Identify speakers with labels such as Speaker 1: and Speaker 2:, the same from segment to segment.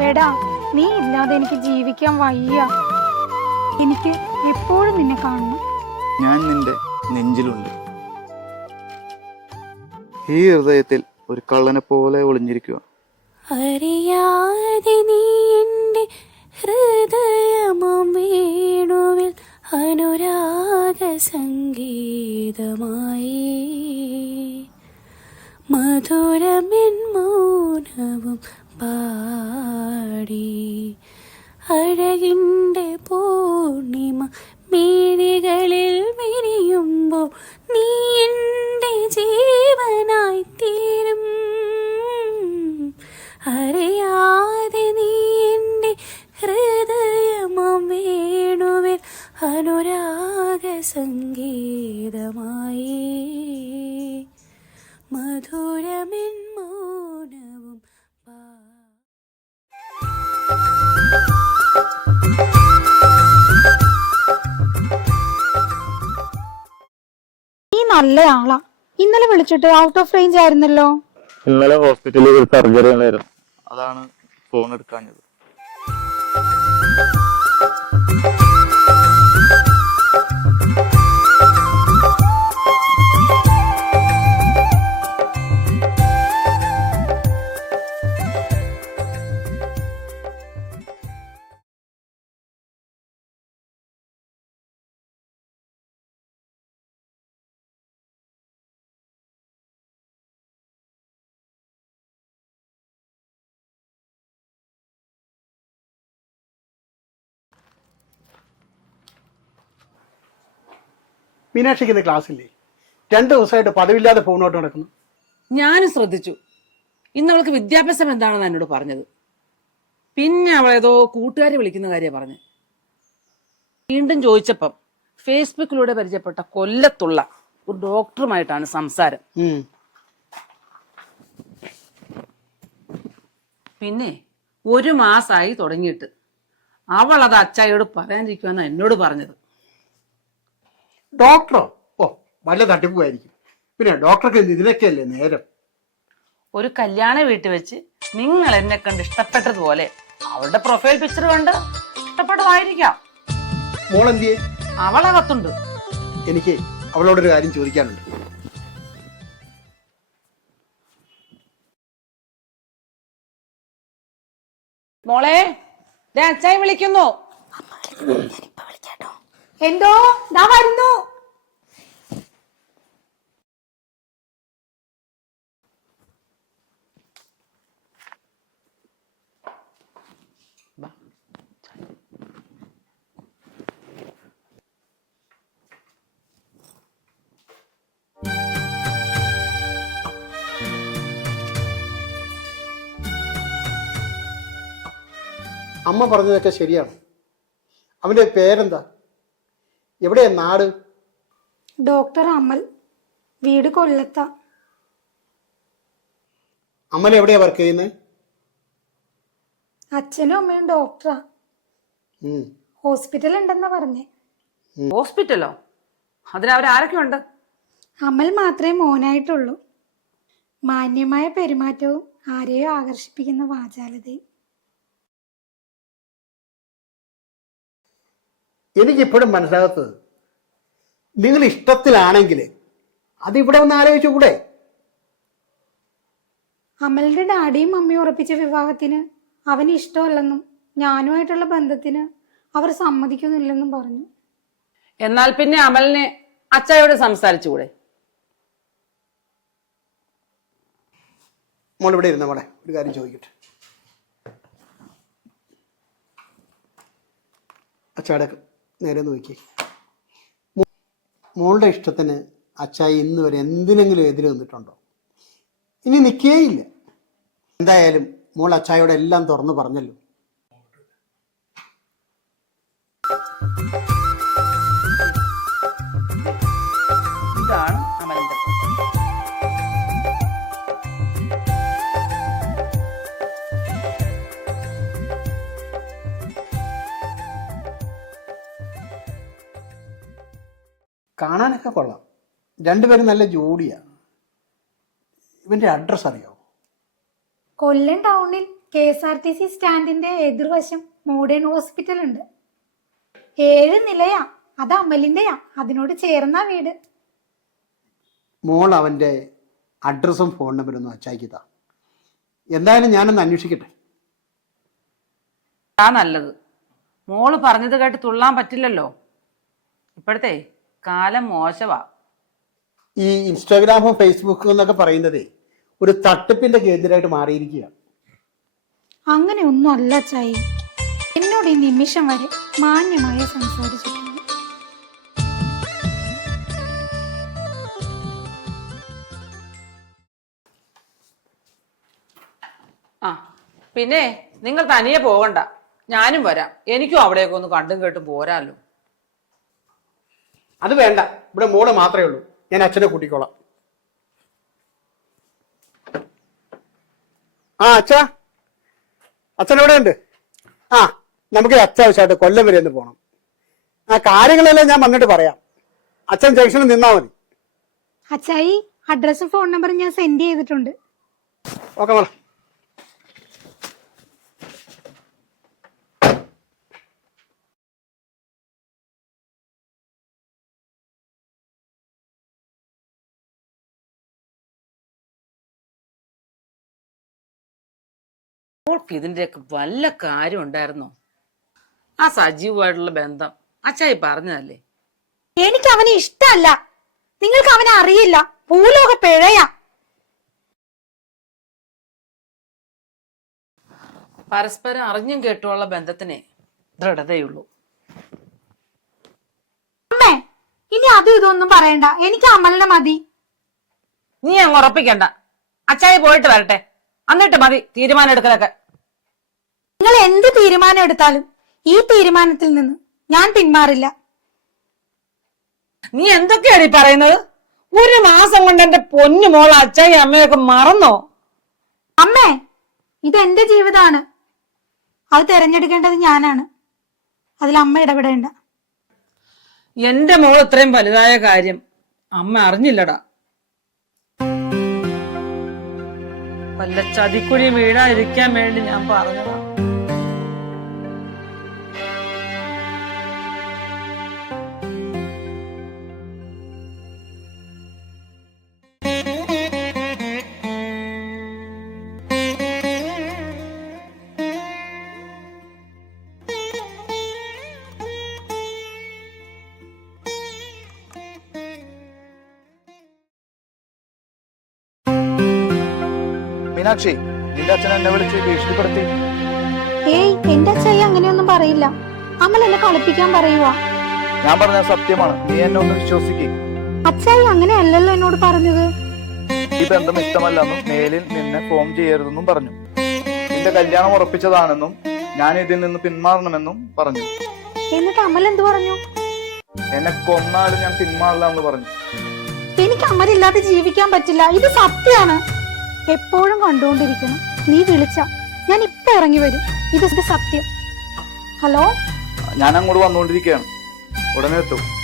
Speaker 1: എടാ നീ ഇല്ലാതെ എനിക്ക് ജീവിക്കാൻ വയ്യ. എനിക്ക് എപ്പോഴും നിന്നെ കാണണം.
Speaker 2: ഞാൻ നിന്റെ നെഞ്ചിലുണ്ട്. ഈ ഹൃദയത്തിൽ ഒരു കള്ളനെ പോലെ ഒളിഞ്ഞിരിക്കുക.
Speaker 3: അറിയാതെ നീ എന്റെ ഹൃദയമേണുവിൽ അനുരാഗ സംഗീതമായി മധുരമെൻ മൗനവും പാടി. അഴകിന്റെ പൂർണിമ മേടികളിൽ വിരിയുമ്പോൾ നീ എന്റെ ജീവനായി തീരും. അറിയാതെ നീ എന്റെ ഹൃദയമം വേണുവിൽ അനുരാഗ സംഗീതമായി. മധുരമെൻ
Speaker 1: നല്ല ആളാ ഇന്നലെ വിളിച്ചിട്ട് ഔട്ട് ഓഫ് റേഞ്ച് ആയിരുന്നല്ലോ.
Speaker 2: ഇന്നലെ ഹോസ്പിറ്റലിൽ ഒരു സർജറി ഉണ്ടായിരുന്നു. അതാണ് ഫോൺ എടുക്കാഞ്ഞത്.
Speaker 4: മീനാക്ഷിക്ക് ഇന്ന് ക്ലാസ്സില്ലേ? രണ്ടു ദിവസമായിട്ട് പതിവില്ലാതെ ഫോണോട്ട് നടക്കുന്നു.
Speaker 5: ഞാനും ശ്രദ്ധിച്ചു. ഇന്ന് അവൾക്ക് വിദ്യാഭ്യാസം എന്താണെന്ന് എന്നോട് പറഞ്ഞത്. പിന്നെ അവൾ ഏതോ കൂട്ടുകാരെ വിളിക്കുന്ന കാര്യമാണ് പറഞ്ഞു വീണ്ടും ചോദിച്ചപ്പം ഫേസ്ബുക്കിലൂടെ പരിചയപ്പെട്ട കൊല്ലത്തുള്ള ഒരു ഡോക്ടറുമായിട്ടാണ് സംസാരം. പിന്നെ ഒരു മാസമായി തുടങ്ങിയിട്ട്. അവൾ അത് അച്ചായോട് പറയാനിരിക്കുമെന്നാണ് എന്നോട് പറഞ്ഞത്.
Speaker 4: ഡോക്ടറോ? ഓ വല്ല തട്ടിപ്പുമായിരിക്കും. പിന്നെ ഡോക്ടർക്ക് ഇതിനൊക്കെയല്ലേ നേരം?
Speaker 5: ഒരു കല്യാണ വീട്ടിൽ വെച്ച് നിങ്ങൾ എന്നെ കണ്ട് ഇഷ്ടപ്പെട്ടതുപോലെ അവളുടെ പ്രൊഫൈൽ പിക്ചർ കണ്ട് ഇഷ്ടപ്പെട്ടതായിരിക്കാം.
Speaker 4: മോളെന്തിയെ?
Speaker 5: അവളകത്തുണ്ട്
Speaker 4: എനിക്ക് അവളോടൊരു കാര്യം ചോദിക്കാനുണ്ട്.
Speaker 5: മോളെ ഞാൻ അച്ചായി വിളിക്കുന്നു.
Speaker 1: എന്തോ? ദാ വരുന്നു.
Speaker 4: അമ്മ പറഞ്ഞതൊക്കെ ശരിയാണ്. അവന്റെ പേരെന്താ? എവിടെയാ നാട്?
Speaker 1: ഡോക്ടർ അമൽ. വീട് കൊള്ളത്ത
Speaker 4: അമൽ എവിടെയാ വർക്ക് ചെയ്യുന്നത്
Speaker 1: അച്ഛനും അമ്മയും ഡോക്ടറാ. ഹോസ്പിറ്റൽ ഉണ്ടെന്നാ പറഞ്ഞേ.
Speaker 5: ഹോസ്പിറ്റലോ? അതിന് അവരാരൊക്കെ ഉണ്ട്?
Speaker 1: അമൽ മാത്രമേ മോനായിട്ടുള്ളൂ. മാന്യമായ പെരുമാറ്റവും ആരെയോ ആകർഷിപ്പിക്കുന്ന വാചാലതയും.
Speaker 4: എനിക്കിപ്പോഴും മനസ്സിലാകാത്തത്. നിങ്ങൾ ഇഷ്ടത്തിലാണെങ്കിൽ അതിവിടെ ഒന്ന് ആലോചിച്ചു കൂടെ
Speaker 1: അമലിന്റെ ഡാഡിയും അമ്മയും ഉറപ്പിച്ച വിവാഹത്തിന് അവന് ഇഷ്ടമല്ലെന്നും ഞാനുമായിട്ടുള്ള ബന്ധത്തിന് അവർ സമ്മതിക്കുന്നില്ലെന്നും പറഞ്ഞു.
Speaker 5: എന്നാൽ പിന്നെ അമലിനെ അച്ചായോട് സംസാരിച്ചുകൂടെ?
Speaker 4: മോൾ ഇവിടെ ഇരുന്ന മോളെ? ഒരു കാര്യം ചോദിക്കട്ടെ. അച്ചാടെ നേരെ നോക്കി. മോളുടെ ഇഷ്ടത്തിന് അച്ചായി ഇന്ന് വരെ എന്തിനെങ്കിലും എതിര് നിന്നിട്ടുണ്ടോ? ഇനി നിൽക്കേയില്ല. എന്തായാലും മോൾ അച്ചായോടെ എല്ലാം തുറന്നു പറഞ്ഞല്ലോ. കാണാനൊക്കെ കൊള്ളാം. രണ്ടുപേരും നല്ല ജോഡിയാണ് ഇവന്റെ അഡ്രസ് അറിയോ?
Speaker 1: കൊല്ലം ടൗണിൽ K S R T C സ്റ്റാൻഡിന്റെ എതിർവശം മോഡേൺ ഹോസ്പിറ്റൽ ഉണ്ട്. ഏഴ് നിലയാ. അത് അമലിന്റെയാ. അതിനോട് ചേർന്ന വീട്.
Speaker 4: മോൾ അവന്റെ അഡ്രസ്സും ഫോൺ നമ്പറും ഒന്ന് അച്ചായിക്ക് എന്തായാലും ഞാനൊന്ന് അന്വേഷിക്കട്ടെ.
Speaker 5: ആ നല്ലത്. മോൾ പറഞ്ഞത് കേട്ട് തുള്ളാൻ പറ്റില്ലല്ലോ. ഇപ്പോഴത്തെ കാലം മോശമാ.
Speaker 4: ഈ ഇൻസ്റ്റാഗ്രാമും ഫേസ്ബുക്കും എന്നൊക്കെ പറയുന്നതേ ഒരു തട്ടിപ്പിന്റെ കേന്ദ്രമായിട്ട് മാറിയിരിക്കുകയാണ്.
Speaker 1: അങ്ങനെ ഒന്നും അല്ല ചായി. എന്നോട് ഈ നിമിഷം വരെ മാന്യമായി സംസാരിച്ചിട്ടുണ്ട്.
Speaker 5: ആ പിന്നെ നിങ്ങൾ തനിയെ പോകണ്ട. ഞാനും വരാം. എനിക്കും അവിടെയൊക്കെ ഒന്ന് കണ്ടും കേട്ടും പോരാലോ.
Speaker 4: അത് വേണ്ട. ഇവിടെ മോൾ മാത്രമേ ഉള്ളൂ. ഞാൻ അച്ഛനെ കൂട്ടിക്കോളാം. ആ അച്ഛാ. അച്ഛൻ എവിടെ ഉണ്ട് ആ നമുക്ക് അത്യാവശ്യമായിട്ട് കൊല്ലം വരെ ഒന്ന് പോകണം ആ കാര്യങ്ങളെല്ലാം ഞാൻ വന്നിട്ട് പറയാം. അച്ഛൻ ജംഗ്ഷനിൽ നിന്നാ മതി.
Speaker 1: അച്ഛായി അഡ്രസ്സും ഫോൺ നമ്പറും ഞാൻ സെൻഡ് ചെയ്തിട്ടുണ്ട്.
Speaker 4: ഓക്കെ മോളെ.
Speaker 5: അവൾക്ക് ഇതിന്റെയൊക്കെ വല്ല കാര്യം ഉണ്ടായിരുന്നോ? ആ സജീവമായിട്ടുള്ള ബന്ധം. അച്ചായി പറഞ്ഞതല്ലേ?
Speaker 1: എനിക്ക് അവനെ ഇഷ്ടമല്ല. നിങ്ങൾക്ക് അവനെ അറിയില്ല. ഭൂലോക പിഴയാ.
Speaker 5: പരസ്പരം അറിഞ്ഞും കേട്ടുള്ള ബന്ധത്തിനെ ദൃഢതയുള്ളൂ.
Speaker 1: അമ്മേ ഇനി അതും ഇതൊന്നും പറയണ്ട. എനിക്ക് അമലിനെ മതി.
Speaker 5: നീ അങ്ങ് ഉറപ്പിക്കണ്ട. അച്ചായി പോയിട്ട് വരട്ടെ. എന്നിട്ട് മതി തീരുമാനം എടുക്കലൊക്കെ.
Speaker 1: നിങ്ങൾ എന്ത് തീരുമാനം എടുത്താലും ഈ തീരുമാനത്തിൽ നിന്ന് ഞാൻ പിന്മാറില്ല.
Speaker 5: നീ എന്തൊക്കെയാണ് ഈ പറയുന്നത്? ഒരു മാസം കൊണ്ട് എന്റെ പൊന്നു മോൾ അച്ഛനും അമ്മയൊക്കെ മറന്നോ?
Speaker 1: അമ്മേ ഇത് എന്റെ ജീവിതമാണ്. അത് തെരഞ്ഞെടുക്കേണ്ടത് ഞാനാണ്. അതിൽ അമ്മ ഇടപെടേണ്ട.
Speaker 5: എന്റെ മോൾ ഇത്രയും വലുതായ കാര്യം അമ്മ അറിഞ്ഞില്ലടാ. വല്ല ചതിക്കുഴി വീഴാതിരിക്കാൻ വേണ്ടി ഞാൻ പറഞ്ഞതാ.
Speaker 2: മീനാക്ഷി നിന്റെ അച്ഛൻ എന്നെ വിളിച്ച് ഭീഷണിപ്പെടുത്തി.
Speaker 1: ഏയ് എന്റെ അച്ചായി അങ്ങനെയൊന്നും പറയില്ല. അമൽ എന്നെ കളിപ്പിക്കാൻ പറയുക
Speaker 2: ഞാൻ പറഞ്ഞ സത്യമാണ്. നീ എന്നെ ഒന്ന് വിശ്വസിക്ക്.
Speaker 1: അച്ഛായി അങ്ങനെയല്ലല്ലോ എന്നോട് പറഞ്ഞത്.
Speaker 2: ഈ ബന്ധം ഇഷ്ടമല്ലെന്നും മേലിൽ നിന്നെ ഫോം ചെയ്യരുതെന്നും പറഞ്ഞു. നിന്റെ കല്യാണം ഉറപ്പിച്ചതാണെന്നും ഞാൻ ഇതിൽ നിന്ന് പിന്മാറണമെന്നും പറഞ്ഞു.
Speaker 1: എന്നിട്ട് അമൽ എന്ത് പറഞ്ഞു?
Speaker 2: എന്നെ കൊന്നാലും ഞാൻ പിന്മാറില്ല എന്ന് പറഞ്ഞു.
Speaker 1: എനിക്ക് അമലില്ലാതെ ജീവിക്കാൻ പറ്റില്ല. ഇത് സത്യമാണ്. എപ്പോഴും കണ്ടുകൊണ്ടിരിക്കണം. നീ വിളിച്ച. ഞാൻ ഇപ്പൊ ഇറങ്ങി വരും. ഇത് സത്യം. ഹലോ?
Speaker 2: ഞാൻ അങ്ങോട്ട് വന്നുകൊണ്ടിരിക്കുകയാണ്. ഉടനെ എത്തും.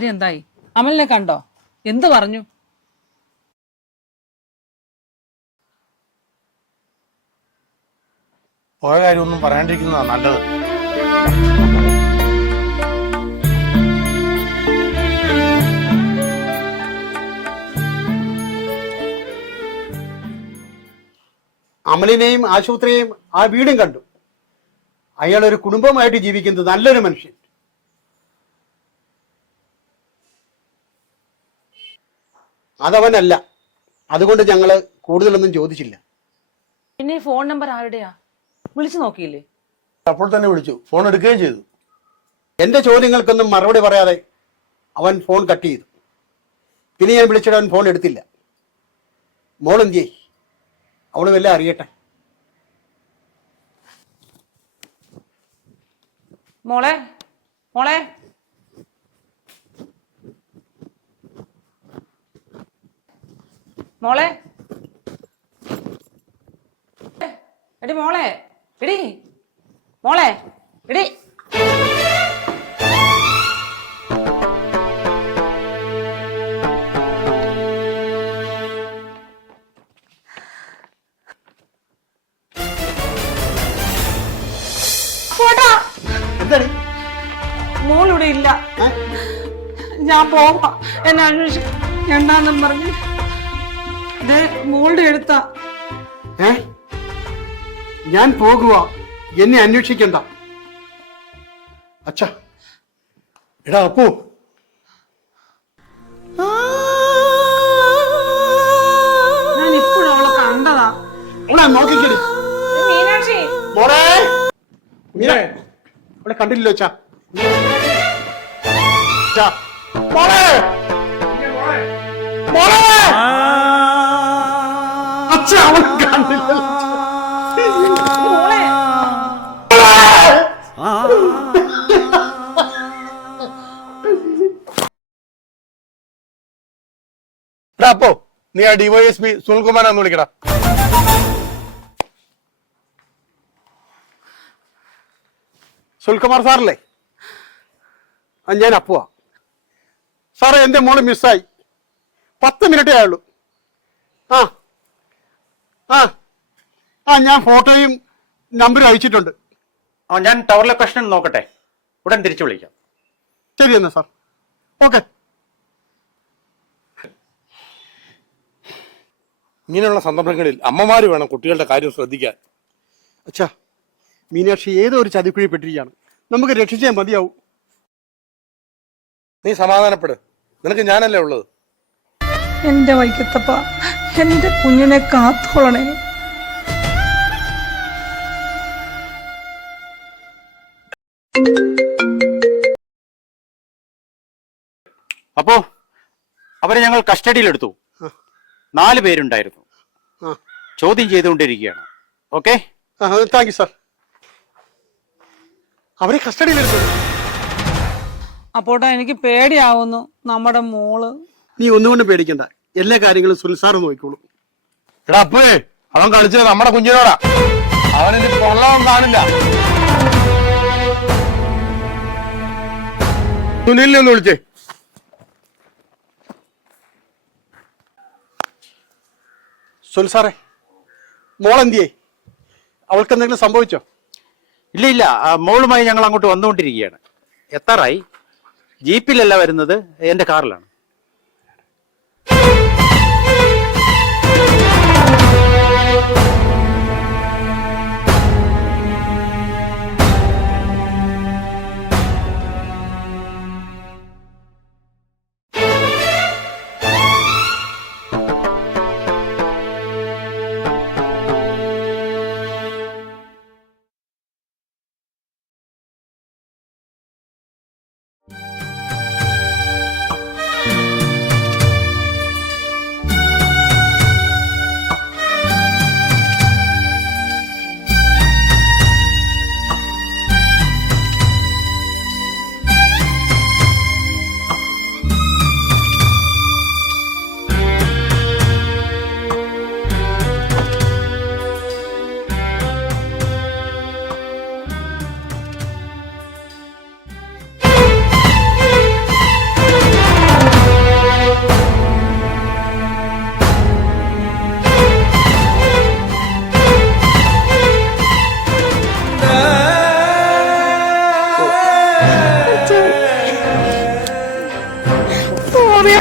Speaker 5: കാര്യം എന്തായി? അമലിനെ കണ്ടോ? എന്ത് പറഞ്ഞു?
Speaker 6: പോയ കാര്യമൊന്നും പറയാണ്ടിരിക്കുന്നതാ നല്ലത്.
Speaker 4: അമലിനെയും ആശുപത്രിയെയും ആ വീടും കണ്ടു. അയാൾ ഒരു കുടുംബമായിട്ട് ജീവിക്കുന്നത് നല്ലൊരു മനുഷ്യൻ. അതവനല്ല. അതുകൊണ്ട് ഞങ്ങൾ കൂടുതലൊന്നും ചോദിച്ചില്ല.
Speaker 5: പിന്നെ ഈ ഫോൺ നമ്പർ ആരുടെയാ? വിളിച്ചു നോക്കിയില്ലേ?
Speaker 6: അപ്പോൾ തന്നെ വിളിച്ചു. ഫോൺ എടുക്കുകയും ചെയ്തു.
Speaker 4: എന്റെ ചോദ്യങ്ങൾക്കൊന്നും മറുപടി പറയാതെ അവൻ ഫോൺ കട്ട് ചെയ്തു. പിന്നെ ഞാൻ വിളിച്ചിട്ട് അവൻ ഫോൺ എടുത്തില്ല. മോളും ചെയ് അവളും എല്ലാം അറിയട്ടെ.
Speaker 5: മോളെ മോളെ. മോളെ. എടി മോളെ എടി. മോളെ എടി. മോളിവിടെ ഇല്ല. ഞാൻ പോവാ. എന്നെ അന്വേഷിക്കും രണ്ടാന്നും പറഞ്ഞ് ദേ മോളുടെ എടുത്താ
Speaker 4: ഏ? ഞാൻ പോകുക എന്നെ അന്വേഷിക്കണ്ട. അച്ഛ. എടാ അപ്പു.
Speaker 5: ഞാൻ ഇപ്പോഴും അവളെ കണ്ടതാ.
Speaker 4: അവളെ നോക്കിക്കടി.
Speaker 5: മീനാക്ഷി.
Speaker 4: മോളെ. മീന. അവളെ കണ്ടില്ലല്ലോ അച്ഛാ. അച്ഛാ. മോളെ. മോളെ.
Speaker 6: എടാ അപ്പോ നീ ആ ഡിവൈഎസ്പി സുനിൽകുമാർ എന്ന് വിളിക്കടാ.
Speaker 4: സുൽകുമാർ സാറല്ലേ? ആ ഞാൻ അപ്പുവാ. സാറേ എന്റെ മോൾ മിസ്സായി. പത്ത് മിനിറ്റേ ആയുള്ളൂ. ആ ആ ആ ഞാൻ ഫോട്ടോയും നമ്പറും അയച്ചിട്ടുണ്ട്.
Speaker 7: ആ ഞാൻ ടവർ ലൊക്കേഷൻ നോക്കട്ടെ. ഉടൻ തിരിച്ചു വിളിക്കാം.
Speaker 4: ശരി എന്നാ സാർ. ഓക്കെ.
Speaker 6: ഇങ്ങനെയുള്ള സന്ദർഭങ്ങളിൽ അമ്മമാര് വേണം കുട്ടികളുടെ കാര്യം ശ്രദ്ധിക്കാൻ.
Speaker 4: അച്ഛാ മീനാക്ഷി ഏതോ ഒരു ചതിക്കുഴി പെട്ടിരിക്കുകയാണ്. നമുക്ക് രക്ഷിച്ചേ മതിയാവും.
Speaker 6: നീ സമാധാനപ്പെട്. നിനക്ക് ഞാനല്ലേ ഉള്ളത്?
Speaker 8: എന്റെ വൈക്കത്തപ്പ എന്റെ കുഞ്ഞിനെ കാത്തോളണേ.
Speaker 7: അപ്പോ അവരെ ഞങ്ങൾ കസ്റ്റഡിയിലെടുത്തു. നാല് പേരുണ്ടായിരുന്നു. ചോദ്യം ചെയ്തുകൊണ്ടിരിക്കുകയാണ്. ഓക്കെ
Speaker 4: താങ്ക് യു സാർ അവരെ കസ്റ്റഡിയിലെടുത്തു.
Speaker 5: അപ്പോട്ടാ എനിക്ക് പേടിയാവുന്നു. നമ്മുടെ മോൾ.
Speaker 4: നീ ഒന്നുകൊണ്ടും പേടിക്കണ്ട. എല്ലാ കാര്യങ്ങളും സുനിൽ സാർ നോക്കിക്കോളൂ.
Speaker 6: എടാ അപ്പേ അവൻ കളിച്ചത് നമ്മുടെ കുഞ്ഞിനോടാ. അവനിത് കൊള്ളാൻ കാണില്ല. സുനിലിനെ ഒന്ന് വിളിച്ചേ.
Speaker 4: സുനിൽ സാറേ മോളെന്തിയേ? അവൾക്ക് എന്തെങ്കിലും സംഭവിച്ചോ?
Speaker 7: ഇല്ല ഇല്ല. മോളുമായി ഞങ്ങൾ അങ്ങോട്ട് വന്നുകൊണ്ടിരിക്കുകയാണ്. എത്താറായി. ജീപ്പിലല്ല വരുന്നത്. എന്റെ കാറിലാണ്.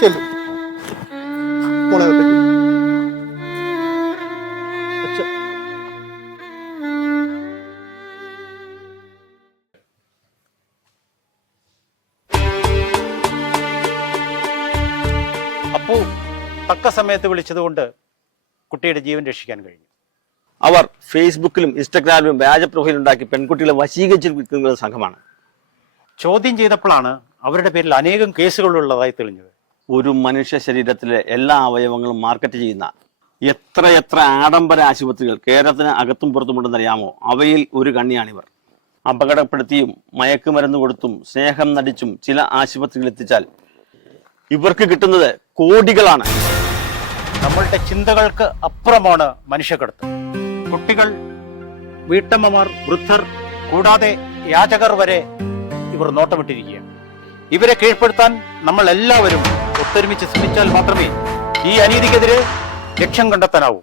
Speaker 4: ചെല്ലു. മോളെ ഒക്കെ ചെല്ലു.
Speaker 7: അപ്പോ തക്ക സമയത്ത് വിളിച്ചതുകൊണ്ട് കുട്ടിയുടെ ജീവൻ രക്ഷിക്കാൻ കഴിഞ്ഞു.
Speaker 9: അവർ ഫേസ്ബുക്കിലും ഇൻസ്റ്റഗ്രാമിലും വ്യാജ പ്രൊഫൈൽ ഉണ്ടാക്കി പെൺകുട്ടികളെ വശീകരിച്ചു വിൽക്കുന്ന ഒരു സംഘമാണ്.
Speaker 7: ചോദ്യം ചെയ്തപ്പോഴാണ് അവരുടെ പേരിൽ അനേകം കേസുകളുള്ളതായി തെളിഞ്ഞത്.
Speaker 9: ഒരു മനുഷ്യ ശരീരത്തിലെ എല്ലാ അവയവങ്ങളും മാർക്കറ്റ് ചെയ്യുന്ന എത്ര എത്ര ആഡംബര ആശുപത്രികൾ കേരളത്തിന് അകത്തും പുറത്തുമുണ്ടെന്നറിയാമോ? അവയിൽ ഒരു കണ്ണിയാണിവർ. അപകടപ്പെടുത്തിയും മയക്കുമരുന്ന് കൊടുത്തും സ്നേഹം നടിച്ചും ചില ആശുപത്രികളിൽ എത്തിച്ചാൽ ഇവർക്ക് കിട്ടുന്നത് കോടികളാണ്.
Speaker 7: നമ്മളുടെ ചിന്തകൾക്ക് അപ്പുറമാണ് മനുഷ്യക്കടത്ത് കുട്ടികൾ വീട്ടമ്മമാർ വൃദ്ധർ കൂടാതെ യാചകർ വരെ ഇവർ നോട്ടമിട്ടിരിക്കുകയാണ്. ഇവരെ കീഴ്പ്പെടുത്താൻ നമ്മൾ എല്ലാവരും ഒത്തൊരുമിച്ച് ശ്രമിച്ചാൽ മാത്രമേ ഈ അനീതിക്കെതിരെ ലക്ഷ്യം കണ്ടെത്താനാവൂ.